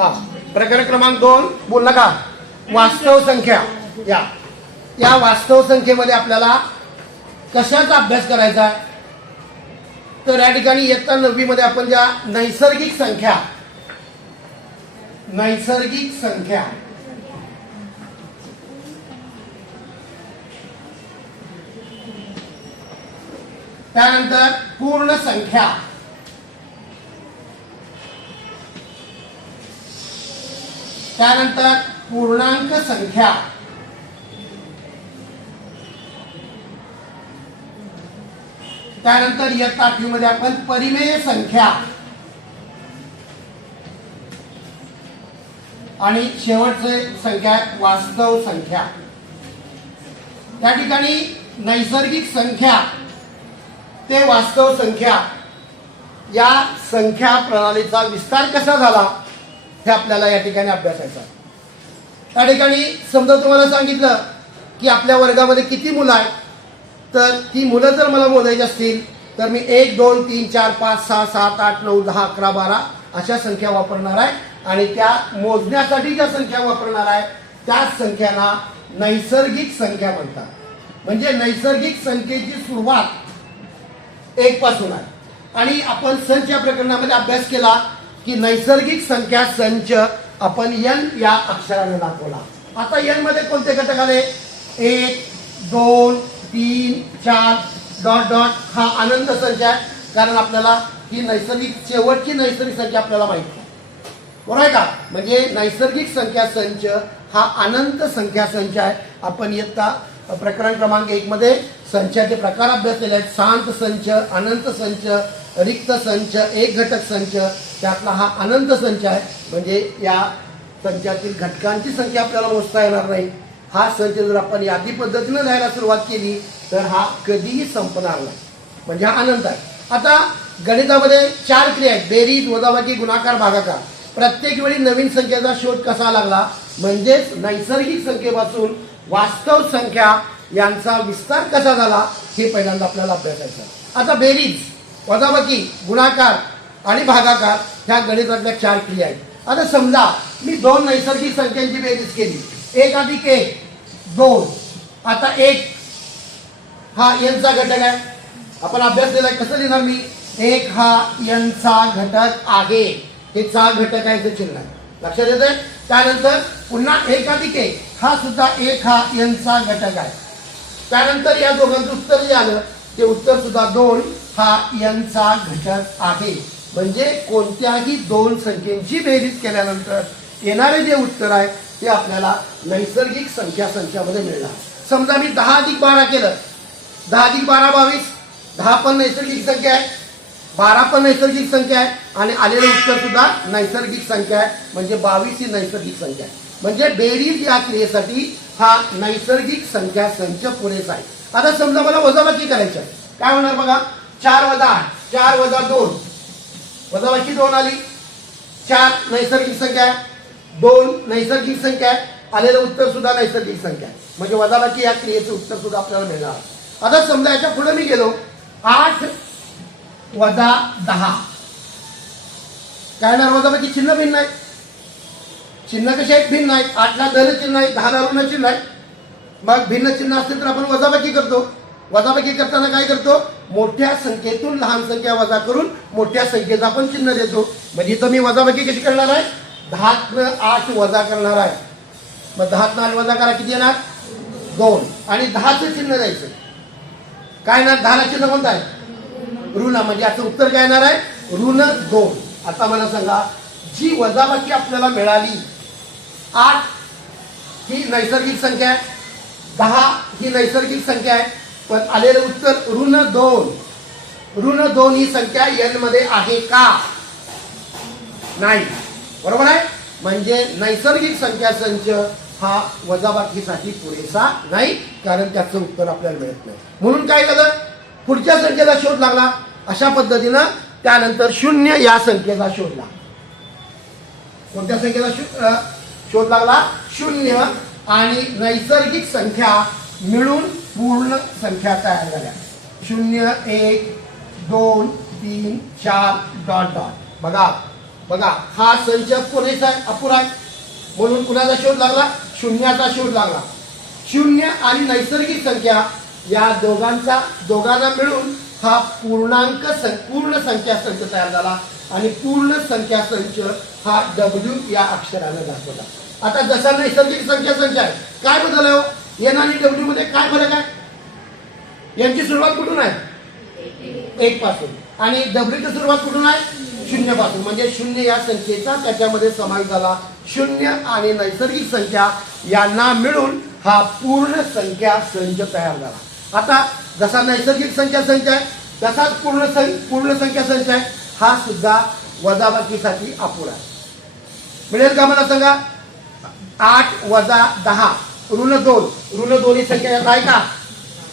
हा प्रकरण क्रमांक 2 बोल नका. वास्तव संख्या. या वास्तव संख्येमध्ये आपल्याला कशाचा अभ्यास करायचा आहे तर या ठिकाणी इयत्ता 9वी मध्ये आपण ज्या नैसर्गिक संख्या त्यानंतर पूर्ण संख्या, त्यानंतर पूर्णांक संख्या, त्यानंतर इयत्ता 8वी मध्ये आपण परिमेय संख्या आणि शेवटचे संख्या वास्तव संख्या. त्या ठिकाणी नैसर्गिक संख्या ते वास्तव संख्या या संख्या प्रणालीचा विस्तार कसा झाला हे आपल्याला या ठिकाणी अभ्यासायचं. त्या ठिकाणी समजा तुम्हाला सांगितलं की आपल्या वर्गामध्ये किती मुलं आहेत तर ती मुलं जर मला मोजायची असतील तर मी 1 2 3 4 5 6 7 8 9 10 11 12 अशा संख्या वापरणार आहे आणि त्या मोजण्यासाठी ज्या संख्या वापरणार आहे त्याच संख्यांना नैसर्गिक संख्या म्हणतात. म्हणजे नैसर्गिक संख्येची सुरुवात 1 पासून आहे. आणि आपण संच या प्रकरणामध्ये अभ्यास केला की नैसर्गिक संख्या संच आपण n या अक्षराने दाखवला. आता n मध्ये कोणते घटक आले 1 2 3 4 डॉट डॉट हा अनंत संच आहे कारण आपल्याला ही नैसर्गिक शेवटची नैसर्गिक संख्या आपल्याला माहिती आहे बरोबर आहे का. म्हणजे नैसर्गिक संख्या संच हा अनंत संख्या संच आहे. आपण इयत्ता प्रकरण क्रमांक 1 मध्ये संचाचे प्रकार अभ्यासलेले आहेत. शांत संच, अनंत संच, रिक्त संच, एक घटक संच, त्यातला हा अनंत संच आहे. म्हणजे या संचातील घटकांची संख्या आपल्याला मोजता येणार नाही. हा संच जर आपण यादी पद्धतीने लिहायला सुरुवात केली तर हा कधीही संपणार नाही. म्हणजे हा अनंत आहे. आता गणितामध्ये 4 क्रिया आहेत बेरीज, वजाबाकी, गुणाकार, भागाकार. प्रत्येक वेळी नवीन संख्येचा शोध कसा लागला म्हणजेच नैसर्गिक संख्येपासून वास्तव संख्या यांचा विस्तार कसा झाला हे पहिल्यांदा आपल्याला अभ्यासायचं. आता बेरीज, वजाबाकी, गुणाकार आणि भागाकार ह्या गणितातल्या 4 क्रिया आहेत. आता समजा मी 2 नैसर्गिक संख्यांची बेरीज केली 1 अधिक 1 2. आता 1 हा n चा घटक आहे. आपण अभ्यास केलाय कसं लिहिणार मी 1 हा n चा घटक आहे. हे चा घटक आहे ते चिन्ह आहे लक्षात येते. त्यानंतर पुन्हा 1 अधिक 1 हा सुद्धा 1 हा n चा घटक आहे. त्यानंतर या दोघांचं उत्तर जे आलं ते उत्तर सुद्धा 2 हा n चा घटक आहे. म्हणजे कोणत्याही 2 संख्येची बेरीज केल्यानंतर येणारे जे उत्तर आहे ते आपल्याला नैसर्गिक संख्या संचामध्ये मिळणार. समजा मी 10 अधिक 12 केलं 10 अधिक 12 22. 10 पण नैसर्गिक संख्या आहे 12 पण नैसर्गिक संख्या आहे आणि आलेलं उत्तर सुद्धा नैसर्गिक संख्या आहे. म्हणजे 22 ही नैसर्गिक संख्या आहे. म्हणजे बेरीज या क्रियेसाठी हा नैसर्गिक संख्या संच पुरेसा आहे. आता समजा मला वजाबाकी करायची आहे काय होणार बघा 4 वजा 8 4 वजा 2 वजाबाकी 2 आली. 4 नैसर्गिक संख्या आहे 2 नैसर्गिक संख्या आहे आलेलं उत्तर सुद्धा नैसर्गिक संख्या आहे. म्हणजे वजाबाकी या क्रियेचं उत्तर सुद्धा आपल्याला मिळणार. आता समजा याच्या पुढे मी गेलो 8 वजा 10 काय होणार वजाबाकी चिन्ह भिन्न आहे. चिन्ह कसे आहेत भिन्न आहेत. 8 ला धन चिन्ह आहे 10 ला ऋण चिन्ह आहे. मग भिन्न चिन्ह असतील तर आपण वजाबाकी करतो. वजाबाकी करताना काय करतो मोठ्या संख्येतून लहान संख्या वजा करून मोठ्या संख्येचं आपण चिन्ह देतो. म्हणजे इथं मी वजाबाकी कशी करणार आहे 10 8 वजा करणार आहे. मग 10 8 वजा करा किती येणार 2 आणि 10चं चिन्ह द्यायचं काय ना 10 ला चिन्ह कोणतं आहे ऋण. म्हणजे याचं उत्तर काय येणार आहे ऋण 2. आता मला सांगा जी वजाबाकी आपल्याला मिळाली 8 ही नैसर्गिक संख्या आहे 10 ही नैसर्गिक संख्या आहे पण आलेलं उत्तर ऋण 2. ऋण 2 ही संख्या n मध्ये आहे का नाही बरोबर आहे. म्हणजे नैसर्गिक संख्या संच हा वजाबाकीसाठी पुरेसा नाही कारण त्याचं उत्तर आपल्याला मिळत नाही. म्हणून काय झालं पुढच्या संख्येचा शोध लागला अशा पद्धतीनं. त्यानंतर 0 या संख्येचा शोध लागला. कोणत्या संख्येचा शोध लागला 0 आणि नैसर्गिक संख्या मिळून पूर्ण संख्या तयार झाल्या. 0 1 2 3 4 डॉट डॉट. बघा बघा हा संच पुरेसा आहे अपुरा आहे, म्हणून कुणाचा शोध लागला? शून्याचा शोध लागला. शून्य आणि नैसर्गिक संख्या या दोघांना मिळून हा पूर्ण संख्या संच तयार झाला आणि पूर्ण संख्या संच हा W या अक्षराने दाखवला. आता जसा नैसर्गिक संख्या संच आहे, काय बदल आहे हो? N आणि W मध्ये काय फरक आहे? यांची सुरुवात कुठून आहे? 1 पासून. आणि W ची सुरुवात कुठून आहे? 0 पासून. म्हणजे 0 या संख्येचा त्याच्यामध्ये समावेश झाला. 0 आणि नैसर्गिक संख्या यांना मिळून हा पूर्ण संख्या संच तयार झाला. आता जसा नैसर्गिक संख्या संच आहे तसाच पूर्ण संख्या संच आहे. हा सुद्धा वजाबाकीसाठी अपुरा आहे. मिळेल का मला सांगा? 8 वजा 10 ऋण 2. ऋण 2 ही संख्या यात आहे का?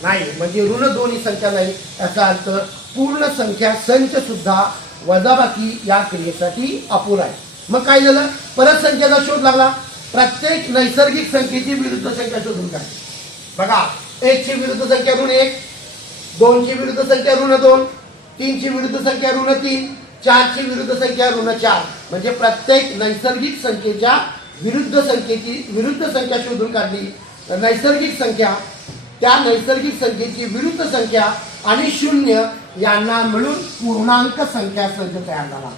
नाही. म्हणजे ऋण 2 ही संख्या नाही, याचा अर्थ पूर्ण संख्या संच सुद्धा वजाबाकी या क्रियेसाठी अपुरा आहे. मग काय झालं? परत संख्येचा शोध लागला. प्रत्येक नैसर्गिक संख्येची विरुद्ध संख्या शोधून काढ. बघा 1 ची विरुद्ध संख्या ऋण 1, 2 ची विरुद्ध संख्या ऋण 2, 3 ची विरुद्ध संख्या ऋण 3, 4 ची विरुद्ध संख्या ऋण 4. म्हणजे प्रत्येक नैसर्गिक संख्येच्या विरुद्ध संख्या शोधून काढली. नैसर्गिक संख्या, त्या नैसर्गिक संख्येची विरुद्ध संख्या आणि 0 यांना मिळून पूर्णांक संख्या संच तयार झाला.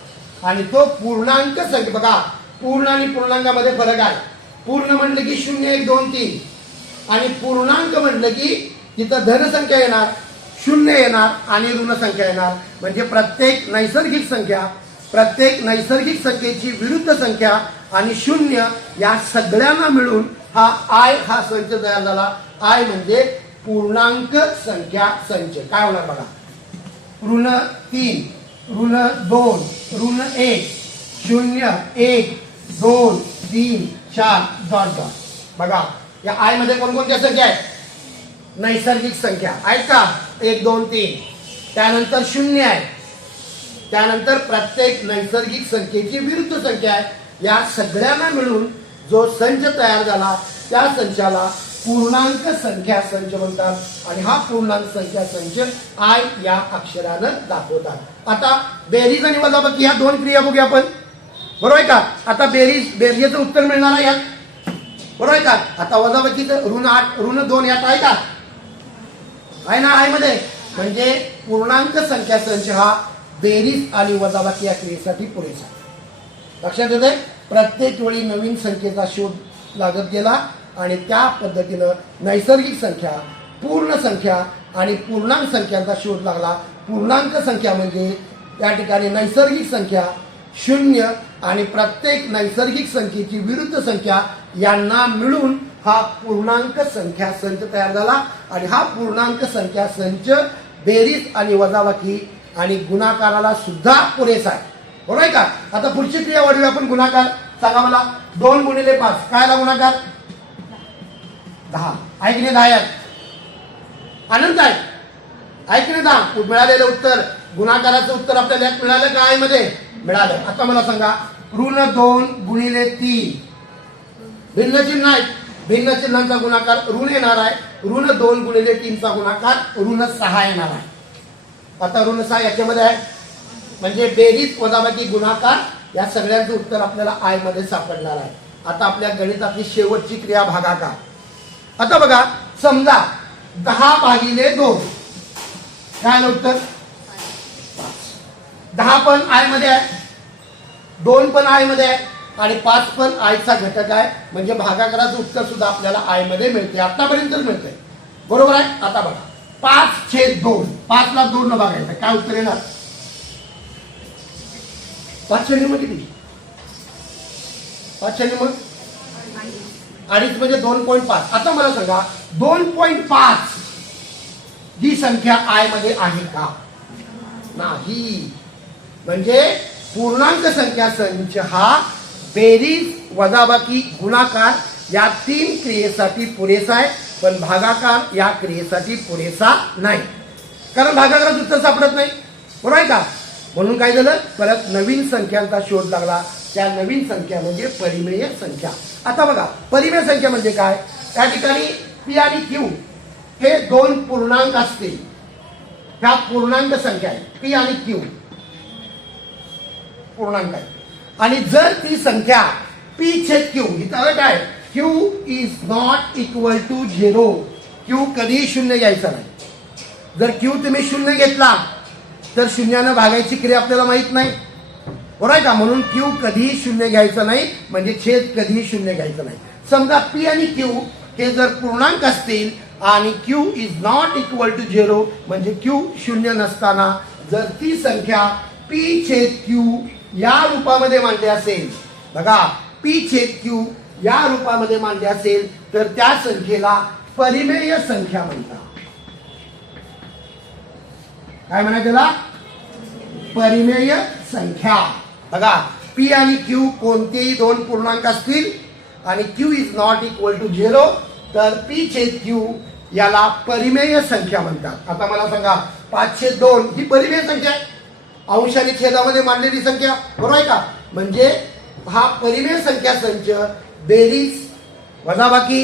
आणि तो पूर्णांक संख्या, बघा पूर्ण आणि पूर्णांकामध्ये फरक आहे. पूर्ण म्हटलं की 0 1 2 3 आणि पूर्णांक म्हटलं की तिथं धन संख्या येणार, 0 येणार आणि ऋण संख्या येणार. म्हणजे प्रत्येक नैसर्गिक संख्येची विरुद्ध संख्या आणि 0 या सगळ्यांना मिळून हा संच तयार झाला. आय म्हणजे पूर्णांक संख्या संच. काय होणार बघा? ऋण 3, ऋण 2, ऋण 1, 0 1 2 3 4 डॉट डॉट. बघा या आय मध्ये कोणकोणत्या संख्या आहेत? नैसर्गिक संख्या आहेत का? 1 2 3. त्यानंतर 0 आहे. त्यानंतर प्रत्येक नैसर्गिक संख्येची विरुद्ध संख्या आहे. या सगळ्यांना मिळून जो संच तयार झाला त्या संचाला पूर्णांक संख्या संच म्हणतात. आणि हा पूर्णांक संख्या संच आय या अक्षरानं दाखवतात. आता बेरीज आणि वजाबाकी ह्या 2 क्रिया बघूया आपण. बरोबर आहे का? आता बेरीजचं उत्तर मिळणार आहे यात. बरोबर आहे का? आता वजाबाकीचं ऋण 8 ऋण 2 यात आहे का? आहे ना आय मध्ये. म्हणजे पूर्णांक संख्या संच हा बेरीज आणि वजाबाकी या क्रियेसाठी पुरेसा. लक्षात येते? प्रत्येक वेळी नवीन संख्येचा शोध लागत गेला आणि त्या पद्धतीनं नैसर्गिक संख्या, पूर्ण संख्या आणि पूर्णांक संख्यांचा शोध लागला. पूर्णांक संख्या म्हणजे त्या ठिकाणी नैसर्गिक संख्या, 0 आणि प्रत्येक नैसर्गिक संख्येची विरुद्ध संख्या यांना मिळून हा पूर्णांक संख्या संच तयार झाला. आणि हा पूर्णांक संख्या संच बेरीज आणि वजाबाकी आणि गुणाकाराला सुद्धा पुरेसा आहे. बरोबर आहे का? आता पुढची क्रिया वाढवूया आपण. गुणाकार सांगा मला. 2 गुणिले 5 कायला गुणाकार? 10. आहे की नाही? 10 आहे. अनंत आहे. आहे की नाही? 10. मिळालेलं उत्तर, गुणाकाराचं उत्तर आपल्याला यात मिळालं का? आय मध्ये मिळालं. आता मला सांगा ऋण 2 गुणिले 3. भिन्न चिन्ह आहेत. भिन्न चिन्हांचा गुणाकार ऋण येणार आहे. ऋण 2 गुणिले 3 चा गुणाकार ऋण 6 येणार आहे. आता ऋण 6 याच्यामध्ये आहे. म्हणजे बेरीज वजाबाकी गुणाकार या सगळ्यांचं उत्तर आपल्याला आय मध्ये सापडणार आहे. आता आपल्या गणितातली शेवटची क्रिया भागाकार. आता बघा समजा 10 भागिले 2 काय आलं उत्तर? 10 पण आय मध्ये आहे, 2 पण आय मध्ये आहे आणि 5 पण आयचा घटक आहे. म्हणजे भागाकाराचं उत्तर सुद्धा आपल्याला आय मध्ये मिळते. आतापर्यंतच मिळतंय. बरोबर आहे? आता बघा 5/2. 5 ला 2 न भागायचं काय उत्तर येणार? 5 मग किती? 5 मग 2.5 म्हणजे 2.5. आता मला सांगा 2.5 ही संख्या आय मध्ये आहे का? नाही. म्हणजे पूर्णांक संख्या संच हा बेरीज वजाबाकी गुणाकार या 3 क्रियेसाठी पुरेसा आहे, पण भागाकार या क्रियेसाठी पुरेसा नाही. कारण भागाकाराचं उत्तर सापडत नाही. बरोबर आहे का? म्हणून काय झालं? परत नवीन संख्यांचा शोध लागला. त्या नवीन संख्या म्हणजे परिमेय संख्या. आता बघा परिमेय संख्या म्हणजे काय? त्या ठिकाणी पी आणि क्यू हे 2 पूर्णांक असतील. ह्या पूर्णांक संख्या आहे. पी आणि क्यू पूर्णांक आहे. आणि जर ती संख्या P छेद Q, इथं अट आहे, Q is not equal to 0. Q कधीही शून्य घ्यायचा नाही. जर Q तुम्ही शून्य घेतला तर शून्यानं भागायची क्रिया आपल्याला माहित नाही, बरोबर आहे का? म्हणून Q कधीही शून्य घ्यायचं नाही, म्हणजे छेद कधीही शून्य घ्यायचं नाही. समजा P आणि Q हे जर पूर्णांक असतील आणि Q is not equal to 0, म्हणजे Q शून्य नसताना जर ती संख्या P छेद Q या रूपामध्ये मांडली असेल, बघा P छेद Q या रूपामध्ये मांडली असेल तर त्या संख्येला परिमेय संख्या म्हणतात. काय म्हणा त्याला? परिमेय संख्या. बघा P आणि Q कोणतेही दोन पूर्णांक असतील आणि Q is not equal to 0, तर P छेद Q याला परिमेय संख्या म्हणतात. आता मला सांगा, 5/2 ही परिमेय संख्या आहे, अंश आणि छेदामध्ये मांडलेली संख्या, बरोबर आहे का? म्हणजे हा परिमेय संख्या संच बेरीज, वजाबाकी,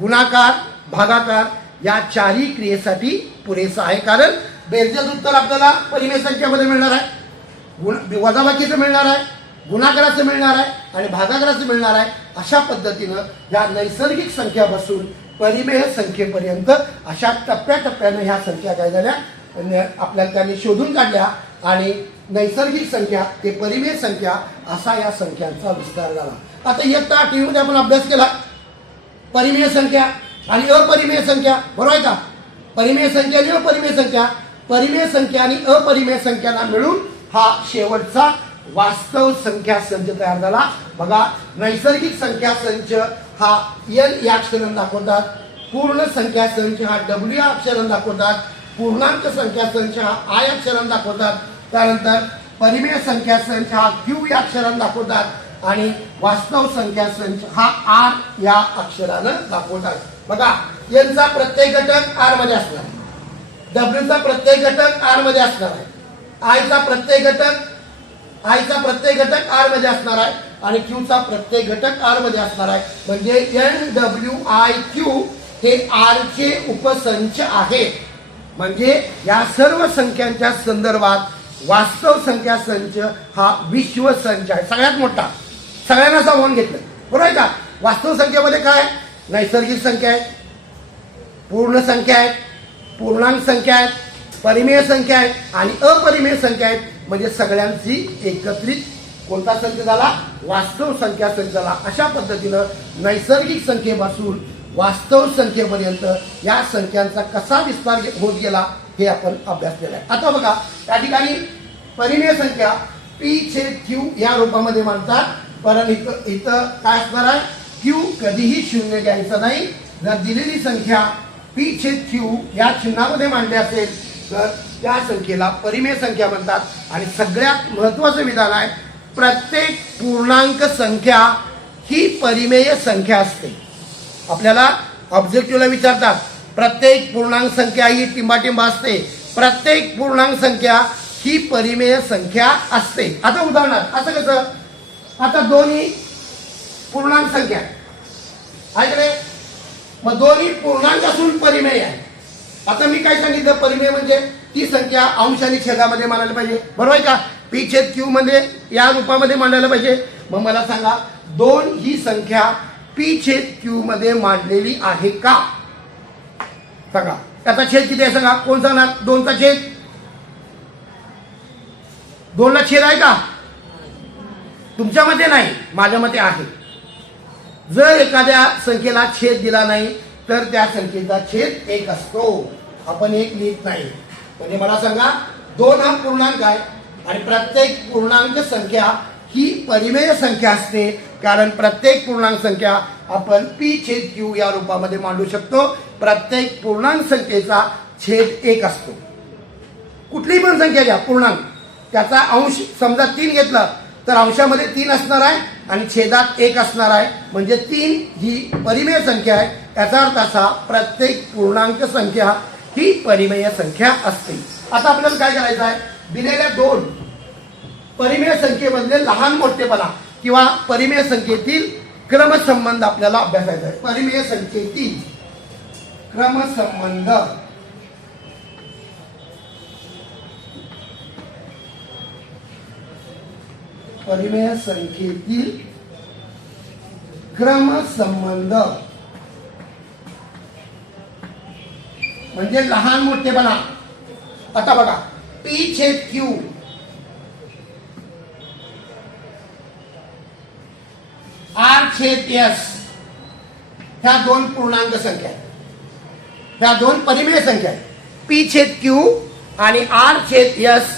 गुणाकार, भागाकार या चारही क्रियेसाठी पुरेसा आहे. कारण बेरजेचं उत्तर आपल्याला परिमेय संख्यामध्ये मिळणार आहे, वजाबाकीचं मिळणार आहे, गुणाकाराचं मिळणार आहे आणि भागाकाराचं मिळणार आहे. अशा पद्धतीनं या नैसर्गिक संख्या बसून परिमेय संख्येपर्यंत अशा टप्प्याटप्प्यानं ह्या संख्या काय झाल्या आपल्याला त्यांनी शोधून काढल्या आणि नैसर्गिक संख्या ते परिमेय संख्या असा या संख्यांचा विस्तार झाला. आता इयत्ता 8वी मध्ये आपण अभ्यास केला परिमेय संख्या आणि अपरिमेय संख्या, बरोबर आहे का? परिमेय संख्या आणि अपरिमेय संख्या, परिमेय संख्या आणि अपरिमेय संख्यांना मिळून हा शेवटचा वास्तव संख्या संच तयार झाला. बघा नैसर्गिक संख्या संच हा N या अक्षराने दाखवतात, पूर्ण संख्या संच हा W या अक्षराने दाखवतात, पूर्णांक संख्या संच हा I अक्षराने दाखवतात, त्यानंतर परिमेय संख्या संच हा Q या अक्षराने दाखवतात आणि वास्तव संख्या संच हा R या अक्षराने दाखवतात. बघा N चा प्रत्येक घटक R मध्ये असणार आहे, W चा प्रत्येक घटक R मध्ये असणार आहे, I चा प्रत्येक घटक R मध्ये असणार आहे आणि Q चा प्रत्येक घटक R मध्ये असणार आहे. म्हणजे NWIQ हे R चे उपसंच आहेत. म्हणजे या सर्व संख्यांच्या संदर्भात वास्तव संख्या संच हा विश्व संच आहे, सगळ्यात मोठा, सगळ्यांना सामावून घेतलं, बरोबर आहे का? वास्तव संख्येमध्ये काय? नैसर्गिक संख्या आहेत, पूर्ण संख्या आहेत, पूर्णांक संख्या आहेत, परिमेय संख्या आहेत आणि अपरिमेय संख्या आहेत. म्हणजे सगळ्यांची एकत्रित कोणता संच झाला? वास्तव संख्या संच झाला. अशा पद्धतीनं नैसर्गिक संख्येपासून वास्तव संख्येपर्यंत या संख्यांचा कसा विस्तार होत गेला हे आपण अभ्यासलेला आहे. आता बघा त्या ठिकाणी परिमेय संख्या P छेद Q या रूपामध्ये मांडतात, परंतु इथं काय असणार आहे? Q कधीही शून्य घ्यायचं नाही. जर दिलेली संख्या P छेद Q या चिन्हामध्ये मांडली असेल तर त्या संख्येला परिमेय संख्या म्हणतात. आणि सगळ्यात महत्वाचं विधान आहे, प्रत्येक पूर्णांक संख्या ही परिमेय संख्या असते. आपल्याला ऑब्जेक्टिव्हला विचारतात, प्रत्येक पूर्णांक संख्या ही टिंबाटिंबा असते, प्रत्येक पूर्णांक संख्या ही परिमेय संख्या असते. आता उदाहरणार्थ असं कसं? आता दोन्ही पूर्णांक संख्या आहे का? मग दोन्ही पूर्णांक असून परिमेय आहे. आता मी काय सांगितलं? परिमेय म्हणजे ती संख्या अंश आणि छेदामध्ये मांडायला पाहिजे, बरोबर आहे का? P छेद Q मध्ये या रूपामध्ये मांडायला पाहिजे. मग मला सांगा, 2 ही संख्या P छेद Q मध्ये मांडलेली आहे का? सांगा. त्याचा छेद किती आहे सांगा? कोण सांगणार? 2 चा छेद? 2 ला छेद आहे का? तुमच्या मते नाही, माझ्या मते आहे. जर एखाद्या संख्येला छेद दिला नाही तर त्या संख्येचा छेद 1 असतो. आपण 1 लिहित नाही. म्हणजे मला सांगा, 2 हा पूर्णांक आहे आणि प्रत्येक पूर्णांक संख्या ही परिमेय संख्या असते. कारण प्रत्येक पूर्णांक संख्या आपण P छेद Q या रूपामध्ये मांडू शकतो. प्रत्येक पूर्णांक संख्येचा छेद 1 असतो. कुठलीही पण संख्या घ्या पूर्णांक, त्याचा अंश समजा 3 घेतला तर अंशामध्ये 3 असणार आहे आणि छेदात 1 असणार आहे. म्हणजे 3 ही परिमेय संख्या आहे. याचा अर्थ असा, प्रत्येक पूर्णांक संख्या ही परिमेय संख्या असते. आता आपल्याला काय करायचं आहे? दिलेल्या 2 परिमेय संख्येमधले लहान मोठेपणा किंवा परिमेय संख्येतील क्रमसंबंध आपल्याला अभ्यासायचा आहे. परिमेय संख्येतील क्रमसंबंध परिमेय संख्येतील क्रमसंबंध म्हणजे लहान मोठेपणा. आता बघा पी छेद क्यू आर छेद एस ह्या दोन पूर्णांक संख्या आहेत, ह्या दोन परिमेय संख्या आहेत. पी छेद क्यू आणि आर छेद एस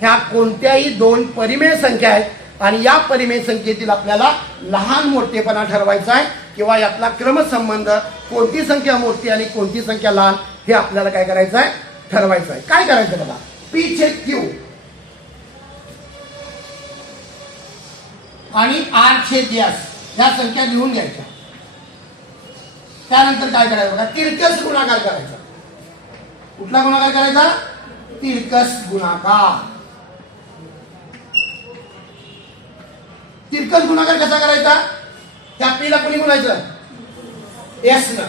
ह्या कोणत्याही दोन परिमेय संख्या आहेत आणि या परिमेय संख्येतील आपल्याला लहान मोठेपणा ठरवायचा आहे किंवा यातला क्रमसंबंध कोणती संख्या मोठी आणि कोणती संख्या लहान हे आपल्याला काय करायचं आहे, ठरवायचं आहे. काय करायचं बघा, पी छेद क्यू आणि आर छेद एस ह्या संख्या लिहून घ्यायच्या. त्यानंतर काय करायचं बघा, तिरकस गुणाकार करायचा. कुठला गुणाकार करायचा, तिरकस गुणाकार. तिरकस गुणाकार कसा करायचा, त्या पीला कोणी गुणायचं, एस न,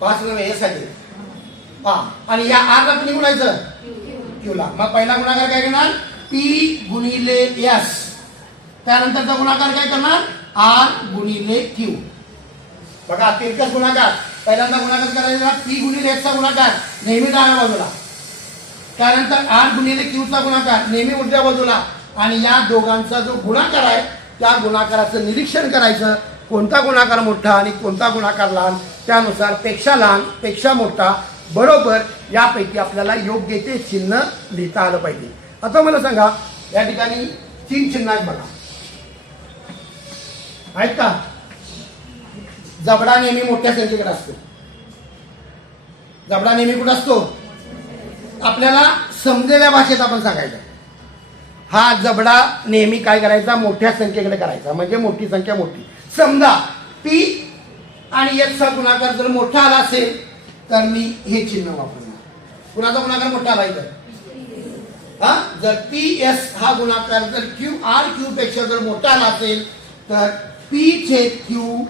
5 नव्हे एस आहे, आणि या आर ला कोणी गुणायचं, क्यू ला. मग पहिला गुणाकार काय करणार, पी गुणिले एस. त्यानंतरचा गुणाकार काय करणार, आर गुणिले क्यू. बघा तिरकस गुणाकार, पहिल्यांदा गुणाकार करायचा पी गुणिले एस चा गुणाकार नेहमी डाव्या बाजूला, त्यानंतर आर गुणिले क्यू चा गुणाकार नेहमी उजव्या बाजूला, आणि या दोघांचा जो गुणाकार आहे त्या गुणाकाराचं निरीक्षण करायचं. कोणता गुणाकार मोठा आणि कोणता गुणाकार लहान, त्यानुसार पेक्षा लहान पेक्षा मोठा बरोबर यापैकी आपल्याला योग्य ते चिन्ह लिहिता आलं पाहिजे. आता मला सांगा, या ठिकाणी 3 चिन्ह आहेत बघा, आहेत का. जबडा नेहमी मोठ्या संख्येकडे असतो. जबडा नेहमी कुठे असतो, आपल्याला समजेल्या भाषेत आपण सांगायचं, हा जबडा नेहमी काय करायचा, मोठ्या संख्येकडे करायचा, म्हणजे मोठी संख्या मोठी. समजा पी आणि एस चा गुणाकार जर मोठा आला असेल तर मी हे चिन्ह वापरणार. कुणाचा गुणाकार मोठा आला इथं, जर पी एस हा गुणाकार जर क्यू आर क्यू पेक्षा जर मोठा आला असेल तर पी छेद क्यू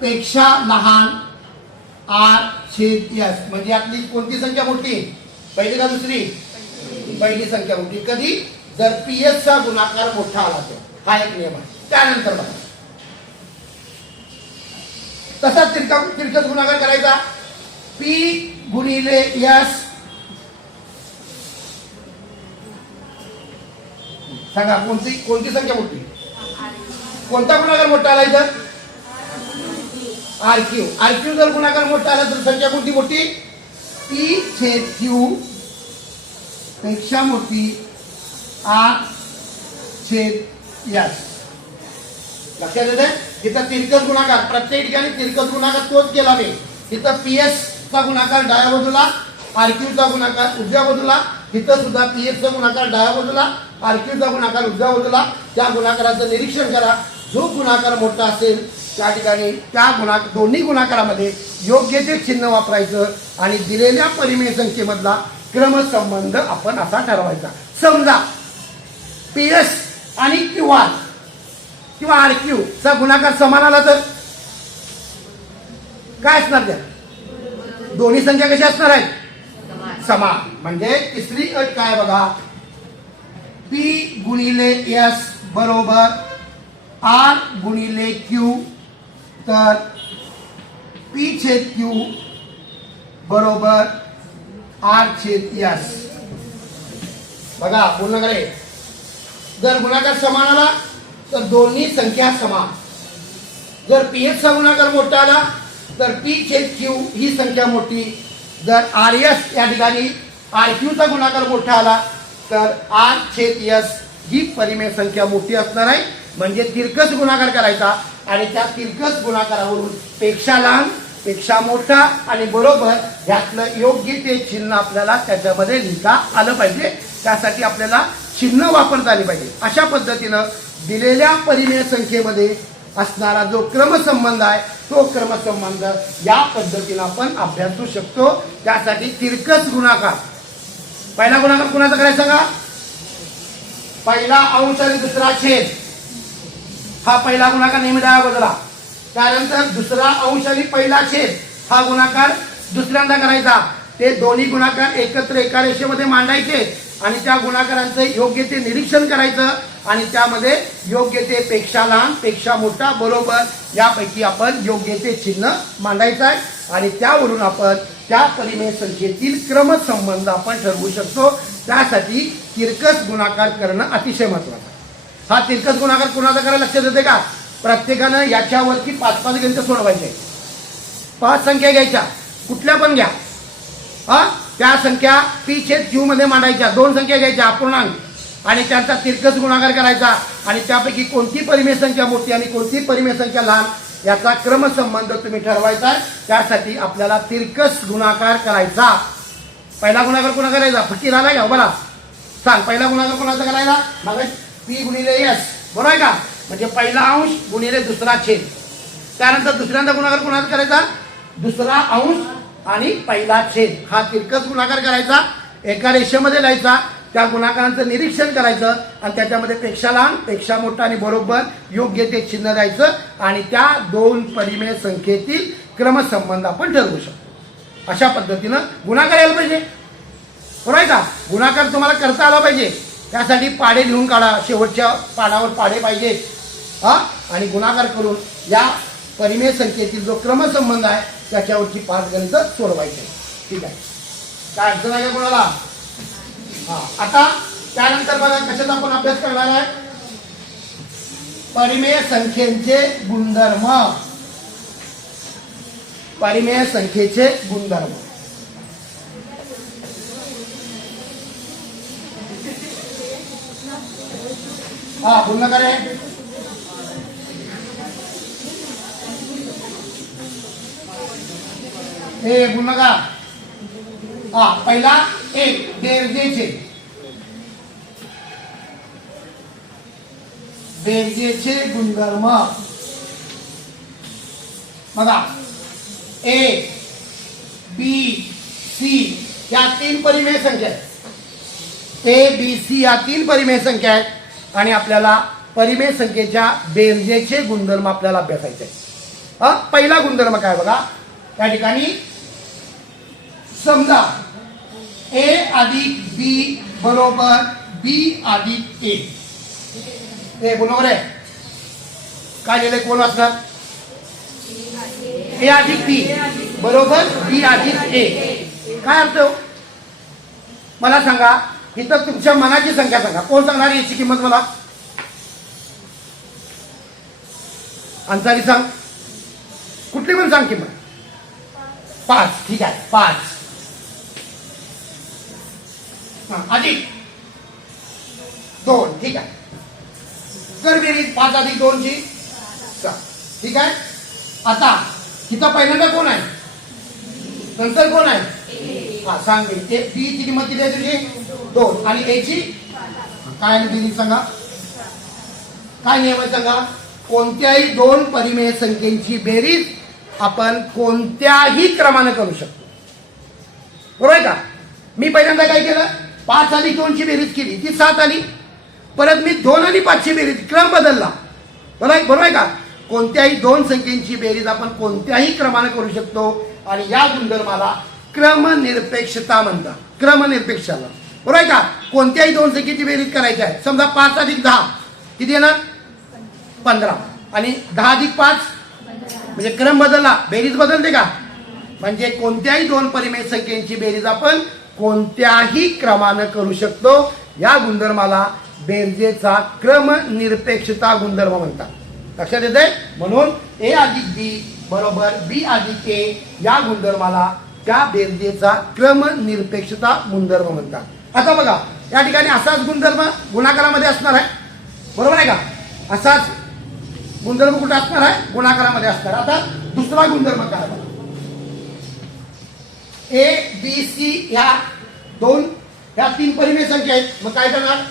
पेक्षा लहान आर छेद एस. म्हणजे आपली कोणती संख्या मोठी, पहिली का दुसरी, पहिली संख्या मोठी. कधी, जर पी एस चा गुणाकार मोठा आला तर. हा एक नियम आहे. त्यानंतर बघा तसा तिरकस गुणाकार करायचा, पी गुणिले एस. सांगा कोणती संख्या मोठी, कोणता गुणाकार मोठा आला इथं, आर क्यू. आर क्यू जर गुणाकार मोठा आला तर संख्या कोणती मोठी, पी छेद क्यू पेक्षा मोठी आर छेद एस. लक्षात येते. इथं तिरकस गुणाकार, प्रत्येक ठिकाणी तिरकस गुणाकार तोच केला मी. इथं पी एस चा गुणाकार डाव्या बाजूला, आर क्यू चा गुणाकार उजव्या बाजूला. इथं सुद्धा पी एस चा गुणाकार डाव्या बाजूला, आर क्यू चा गुणाकार उजव्या बाजूला. त्या गुणाकाराचं निरीक्षण करा. जो गुणाकार मोठा असेल त्या ठिकाणी त्या दोन्ही गुणाकारामध्ये योग्य ते चिन्ह वापरायचं आणि दिलेल्या परिमेय संख्येमधला क्रमसंबंध आपण असा ठरवायचा. समजा पी एस आणि क्यू आर किंवा आर क्यू चा गुणाकार समान आला तर काय असणार, त्या दोन्ही संख्या कशा असणार आहेत, समान. म्हणजे तिसरी अट काय बघा, पी गुणिले एस बरोबर आर गुणिले क्यू, तर पी छेद क्यू बरोबर आर छेद एस. बघा गुणाकार, जर गुणाकार समान आला तर दोन्ही संख्या समान. जर पी एस चा गुणाकार मोठा आला तर पी छेद क्यू ही संख्या मोठी. जर आर एस या ठिकाणी आर क्यू चा गुणाकार मोठा आला तर आर छेद एस ही परिमेय संख्या मोठी असणार आहे. म्हणजे तिरकस गुणाकार करायचा आणि त्या तिरकस गुणाकारावरून पेक्षा लहान पेक्षा मोठा आणि बरोबर यातलं योग्य ते चिन्ह आपल्याला त्याच्यामध्ये लिहिता आलं पाहिजे. त्यासाठी आपल्याला चिन्ह वापरता आली पाहिजे. अशा पद्धतीनं दिलेल्या परिमेय संख्येमध्ये असणारा जो क्रमसंबंध आहे तो क्रमसंबंध या पद्धतीनं आपण अभ्यासू शकतो. त्यासाठी तिरकस गुणाकार, पहिला गुणाकार कुणाचा करायचा का, पहिला अंश आणि दुसरा छेद. हा पहिला गुणाकार नेहमी डाव्या बाजूला. त्यानंतर दुसरा अंश आणि पहिला छेद हा गुणाकार दुसऱ्यांदा करायचा. ते दोन्ही गुणाकार एकत्र एका रेषेमध्ये मांडायचे आणि त्या गुणाकारांचं योग्य ते निरीक्षण करायचं आणि त्यामध्ये योग्य ते पेक्षा लहान पेक्षा मोठा बरोबर यापैकी आपण योग्य ते चिन्ह मांडायचं आहे आणि त्यावरून आपण त्या परिमेय संख्येतील क्रमसंबंध आपण ठरवू शकतो. त्यासाठी तिरकस गुणाकार करणं अतिशय महत्त्वाचं आहे. हा तिरकस गुणाकार कुणाचा करायला लक्षात येते का? प्रत्येकानं याच्यावरती 5-5 गणित सोडवायचे. 5 संख्या घ्यायच्या, कुठल्या पण घ्या. त्या संख्या P/Q मध्ये मांडायच्या. 2 संख्या घ्यायच्या अपूर्णांक आणि त्यांचा तिरकस गुणाकार करायचा आणि त्यापैकी कोणती परिमेय संख्या मोठी आणि कोणती परिमेय संख्या लहान याचा क्रमसंबंध तुम्ही ठरवायचा. त्यासाठी आपल्याला तिरकस गुणाकार करायचा. पहिला गुणाकार कोणा करायचा? फकीर आला का? बघा सांग, पहिला गुणाकार कोणाचा करायचा? मग P गुणिले S, बरोबर आहे का? म्हणजे पहिला अंश गुणिले दुसरा छेद. त्यानंतर दुसऱ्यांदा गुणाकार कोणाचा करायचा? दुसरा अंश आणि पहिला छेद. हा तिरकस गुणाकार करायचा. एका रेषेमध्ये लिहायचा. त्या गुणाकारांचं निरीक्षण करायचं आणि त्याच्यामध्ये पेक्षा लहान पेक्षा मोठा आणि बरोबर योग्य ते चिन्ह द्यायचं आणि त्या 2 परिमेय संख्येतील क्रमसंबंध आपण ठरवू शकतो. अशा पद्धतीनं गुणाकार यायला पाहिजे, बरोबर आहे का? गुणाकार तुम्हाला करता आला पाहिजे. त्यासाठी पाढे लिहून काढा. शेवटच्या पानावर पाढे पाहिजेत आणि गुणाकार करून या परिमेय संख्येतील जो क्रमसंबंध आहे त्याच्यावरची 5 गणित सोडवायचे. ठीक आहे, काय अडचण आहे का कोणाला? आता त्यानंतर बघा कशाचा आपण अभ्यास करणार आहे? परिमेय संख्येचे गुणधर्म. परिमेय संख्येचे गुणधर्म. बोलणं का रे? हे बोलणं का? पहिला एक बेरजेचे. बेरजेचे गुणधर्म बघा. A, B, C या 3 परिमेय संख्या आहेत. A, B, C या 3 परिमेय संख्या आहेत आणि आपल्याला परिमेय संख्येच्या बेरजेचे गुणधर्म आपल्याला अभ्यासायचे आहेत. पहिला गुणधर्म काय बघा. त्या ठिकाणी समजा A अधिक B बरोबर B अधिक A. हे बरोबर आहे. काय लिहिलंय? कोण वाचणार? A अधिक B बरोबर B अधिक A. काय अर्थ हो? मला सांगा. इथं तुमच्या मनाची संख्या सांगा. कोण सांगणार याची किंमत मला? अन्सारी सांग. कुठली पण सांग किंमत. 5. ठीक आहे, 5 अधिक 2. ठीक आहे, कर बेरीज 5 अधिक 2 ची 7. ठीक आहे. आता इथं पहिल्यांदा कोण आहे? नंतर कोण आहे? सांग बी. बी ची किंमत किती आहे तुझी? 2 आणि ए ची काय बेरीज सांगा. काय नियम आहे सांगा. कोणत्याही 2 परिमेय संख्येची बेरीज आपण कोणत्याही क्रमाने करू शकतो, बरोबर आहे का? मी पहिल्यांदा काय केलं? 5 अधिक 2 ची बेरीज केली, ती 7 आली. परत मी 2 आणि 5 ची बेरीज, क्रम बदलला, बरोबर आहे का? कोणत्याही 2 संख्येची बेरीज आपण कोणत्याही क्रमाने करू शकतो आणि या गुणधर्माला क्रमनिरपेक्षता म्हणतात. क्रमनिरपेक्षाला, बरोबर आहे का? कोणत्याही 2 संख्येची बेरीज करायची आहे. समजा 5 अधिक 10 किती येणार? 15 आणि 10 अधिक 5 म्हणजे क्रम बदलला, बेरीज बदलते का? म्हणजे कोणत्याही 2 परिमेय संख्येची बेरीज आपण कोणत्याही क्रमाने करू शकतो. या गुणधर्माला बेरजेचा क्रमनिरपेक्षता गुणधर्म म्हणतात. लक्षात येते? म्हणून A अधिक B बरोबर B अधिक A या गुणधर्माला त्या बेरजेचा क्रमनिरपेक्षता गुणधर्म म्हणतात. आता बघा, या ठिकाणी असाच गुणधर्म गुणाकारामध्ये असणार आहे, बरोबर आहे का? असाच गुणधर्म कुठे असणार आहे? गुणाकारामध्ये असणार. आता दुसरा गुणधर्म काय बघा. A, B, C ह्या 3 परिमेय संख्या आहेत. मग काय करणार?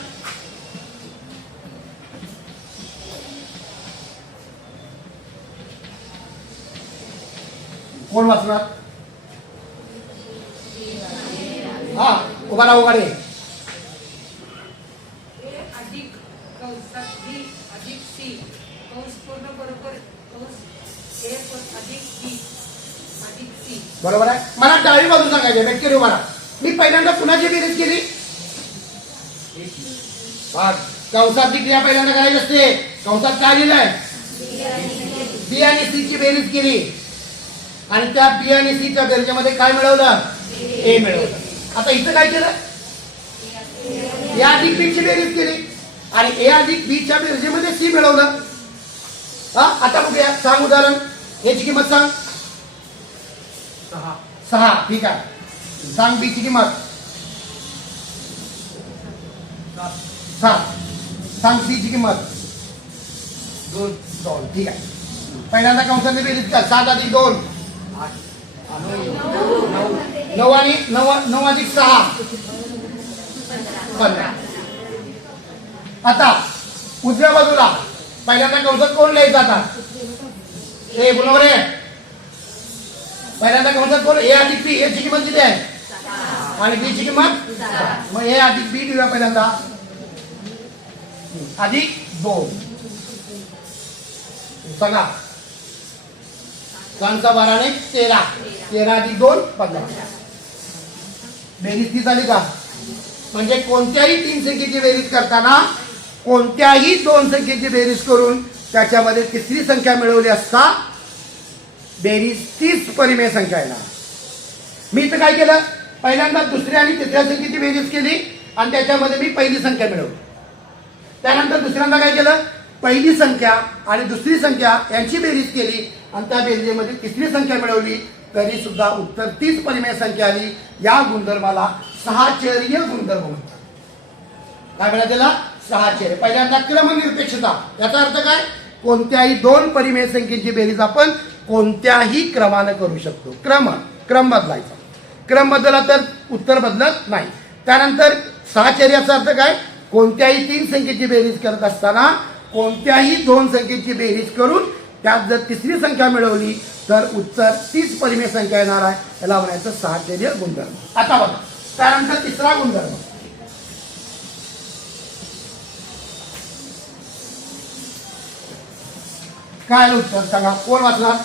कोण वाचणार? उभा राहा, उभा रे. अधिक कंसात B अधिक C कंस पूर्ण बरोबर कंस A अधिक B अधिक C. बरोबर आहे. मला डावी बाजू सांगायचे व्यक्ती रे. मला मी पहिल्यांदा कुणाची बेरीज केली? कंसातली क्रिया पहिल्यांदा करायची असते. कंसात काय लिहिलंय? बी आणि सी ची बेरीज केली आणि त्या बी आणि सी च्या बेरजेमध्ये काय मिळवलं? ए मिळवलं. आता इथं काय केलं? ए अधिक बी ची बेरीज केली आणि ए अधिक बी च्या बेरजेमध्ये सी मिळवलं. हा, आता बघूया. सांग उदाहरण. याची किंमत सांग. 6. ठीक आहे. सांग बी ची किंमत. 7. सांग सी ची किंमत. 2. ठीक आहे. पहिल्यांदा कंसातली बेरीज कर. 7 अधिक 2 9 आणि 9 अधिक 6 15. आता उजव्या बाजूला पहिल्यांदा कंसात कोण लिहायचं? आता ए बरोबर आहे. पहिल्यांदा कंसात कोण? ए अधिक बी. ए ची किंमत किती आहे? आणि बी ची किंमत. मग ए अधिक बी लिहूया पहिल्यांदा. अधिक 2 सांगा. 12 आणि 13. 13 अधिक 2 15. बेरीज ती झाली का? म्हणजे कोणत्याही 3 संख्येची बेरीज करताना कोणत्याही 2 संख्येची बेरीज करून त्याच्यामध्ये तिसरी संख्या मिळवली असता बेरीज 30 परिमेय संख्या येणार. मी इथं काय केलं? पहिल्यांदा दुसऱ्या आणि तिसऱ्या संख्येची बेरीज केली आणि त्याच्यामध्ये मी पहिली संख्या मिळवली. त्यानंतर दुसऱ्यांदा काय केलं? पहिली संख्या आणि दुसरी संख्या यांची बेरीज केली आणि त्या बेरजेमध्ये तिसरी संख्या मिळवली तरी सुद्धा उत्तर 30 परिमेय संख्या आली. या गुणधर्माला सहाचर्य गुणधर्म म्हणतात. काय म्हणतात त्याला? सहाचर्य. पहिल्यांदा क्रमनिरपेक्षता. याचा अर्थ काय? कोणत्याही 2 परिमेय संख्येची बेरीज आपण कोणत्याही क्रमाने करू शकतो. क्रम बदलायचा. क्रम बदलला तर उत्तर बदलत नाही. त्यानंतर सहाचर्याचा अर्थ काय? कोणत्याही 3 संख्येची बेरीज करत असताना कोणत्याही 2 संख्येची बेरीज करून त्यात जर तिसरी संख्या मिळवली तर उत्तर 30 परिमेय संख्या येणार आहे. याला म्हणायचं सहाचर्य गुणधर्म. आता बघा. त्यानंतर तिसरा गुणधर्म. काय उत्तर सांगा? कोण वाचणार?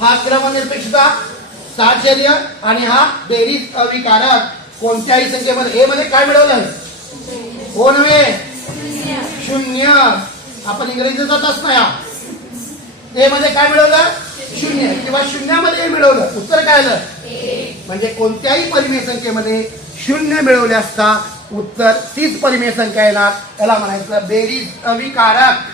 हा क्रमनिरपेक्षता, सहाचर्य आणि हा बेरीज अविकारक. कोणत्याही संख्येमध्ये ए मध्ये काय मिळवलं? हो नव्हे, 0. आपण इंग्रजीचा जातच नाही. ए मध्ये काय मिळवलं? 0 किंवा शून्यामध्ये ए मिळवलं. उत्तर काय आलं? म्हणजे कोणत्याही परिमेय संख्येमध्ये 0 मिळवले असता उत्तर 30 परिमेय संख्या येणार. याला म्हणायचं बेरीज अविकारक.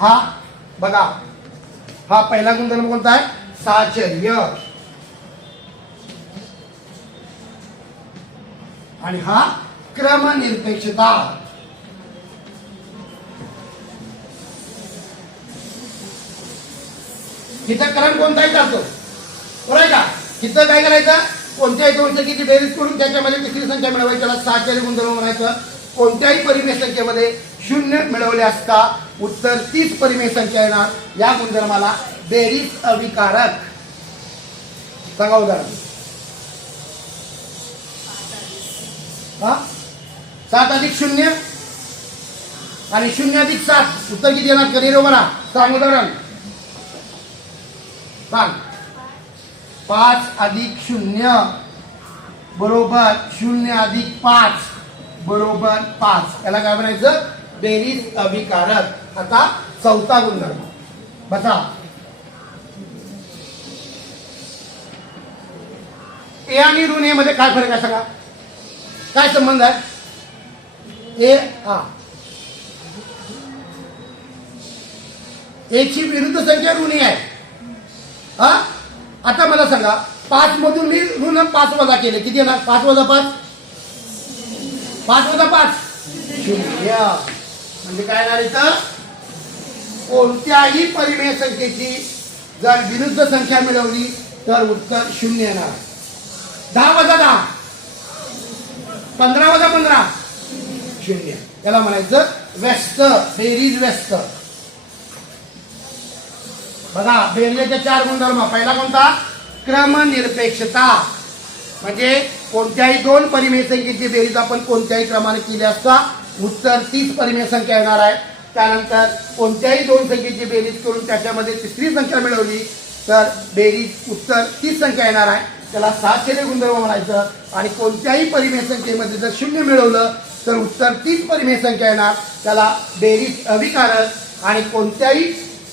हा बघा. हा पहिला गुणधर्म कोणता आहे? सहाचर्य. आणि हा क्रमनिरपेक्षता. इथं क्रम कोणताही चालतो. बरोबर आहे का? इथं काय करायचं? कोणत्याही 2 संख्येची बेरीज करून त्याच्यामध्ये तिसरी संख्या मिळवायची. त्याला सहाचर्य गुणधर्म म्हणायचं. कोणत्याही परिमेय संख्येमध्ये 0 मिळवले असता उत्तर 30 परिमेय संख्या येणार. या गुणधर्माला बेरीज अविकारक. सांगा उदाहरण. 7 अधिक 0 आणि 0 अधिक 7 उत्तर किती येणार? कधी बघा. सांग उदाहरण. सांग. 5 अधिक 0 बरोबर 0 अधिक 5 बरोबर 5. याला काय म्हणायचं? बेरीज अविकारक. आता चौथा गुणधर्म बघा. ए आणि ऋण ए मध्ये काय फरक आहे सांगा? काय संबंध आहे? ए ची विरुद्ध संख्या ऋणी आहे. आता मला सांगा 5 मधून मी ऋण 5 वजा केले. किती येणार? 5 वजा 5 5 वजा 5 0. म्हणजे काय येणार इथं? कोणत्याही परिमेय संख्येची जर विरुद्ध संख्या मिळवली तर उत्तर 0 येणार. 10 वजा 10 15 वजा 15 0. याला म्हणायचं व्यस्त. बेरीज व्यस्त. बघा बेरजेचे 4 गुणधर्म. पहिला कोणता? क्रमनिरपेक्षता. म्हणजे कोणत्याही 2 परिमेय संख्येची बेरीज आपण कोणत्याही क्रमाने केली असता उत्तर 30 परिमेय संख्या येणार आहे. त्यानंतर कोणत्याही 2 संख्येची बेरीज करून त्याच्यामध्ये तिसरी संख्या मिळवली तर बेरीज उत्तर 30 संख्या येणार आहे. त्याला सातशेले गुणधर्म म्हणायचं. आणि कोणत्याही परिमेय संख्येमध्ये जर शून्य मिळवलं तर उत्तर तीच परिमेय संख्या येणार, त्याला बेरीज अविकारक. आणि कोणत्याही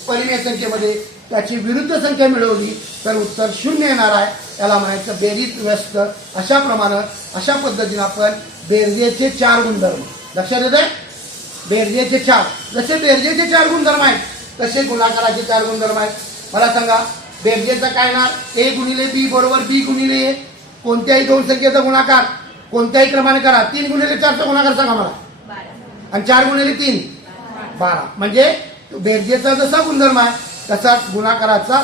परिमेय संख्येमध्ये त्याची विरुद्ध संख्या मिळवली तर उत्तर शून्य येणार आहे, त्याला म्हणायचं बेरीज व्यस्त. अशा पद्धतीने आपण बेरजेचे 4 गुणधर्म लक्षात येते. बेरजेचे 4, जसे बेरजेचे 4 गुणधर्म आहेत तसे गुणाकाराचे 4 गुणधर्म आहेत. मला सांगा बेरजेचा काय येणार? a गुणिले b बरोबर b गुणिले a. कोणत्याही दोन संख्येचा गुणाकार कोणत्याही क्रमाने करा. 3 गुणिले 4 चा गुणाकार सांगा मला. 12. आणि 4 गुणिले 3 12. म्हणजे बेरजेचा जसा गुणधर्म आहे तसाच गुणाकाराचा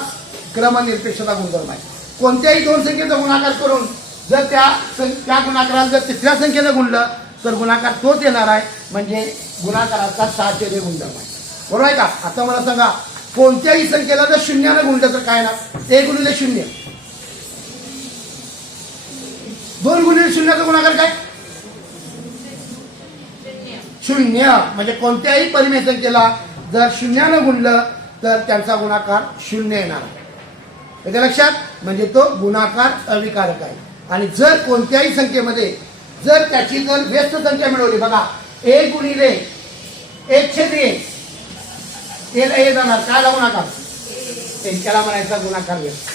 क्रमनिरपेक्षता गुणधर्म आहे. कोणत्याही दोन संख्येचा गुणाकार करून जर त्या गुणाकाराला जर तिसऱ्या संख्येनं गुणलं तर गुणाकार तोच येणार आहे, म्हणजे गुणाकाराचा सातशेले गुणधर्म आहे. बरोबर आहे का? आता मला सांगा कोणत्याही संख्येला जर शून्यानं गुणलं तर काय येणार? 1 गुणिले 0. 2 गुणिले शून्याचा गुणाकार काय? 0. म्हणजे कोणत्याही परिमेय संख्येला जर शून्यानं गुणलं तर त्यांचा गुणाकार 0 येणार आहे. याच्या लक्षात, म्हणजे तो गुणाकार अविकारक आहे. आणि जर कोणत्याही संख्येमध्ये जर त्याची जर व्यस्त संख्या मिळवली, बघा 1 गुणिले 1/1 याला हे जाणार काय गुणाकार? त्याला म्हणायचा गुणाकार व्यस्त.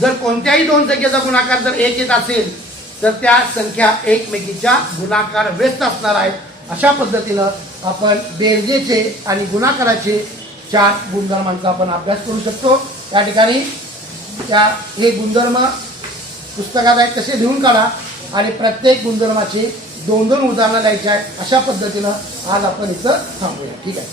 जर कोणत्याही दोन संख्येचा गुणाकार जर 1 येत असेल तर त्या संख्या एकमेकीच्या गुणाकार व्यस्त असणार आहेत. अशा पद्धतीनं आपण बेरजेचे आणि गुणाकाराचे 4 गुणधर्मांचा आपण अभ्यास करू शकतो. या ठिकाणी हे गुणधर्म पुस्तकात आहेत तसे लिहून काढा आणि प्रत्येक गुणधर्माचे 2-2 उदाहरणं द्यायची आहेत. अशा पद्धतीनं आज आपण इथं थांबूया. ठीक आहे.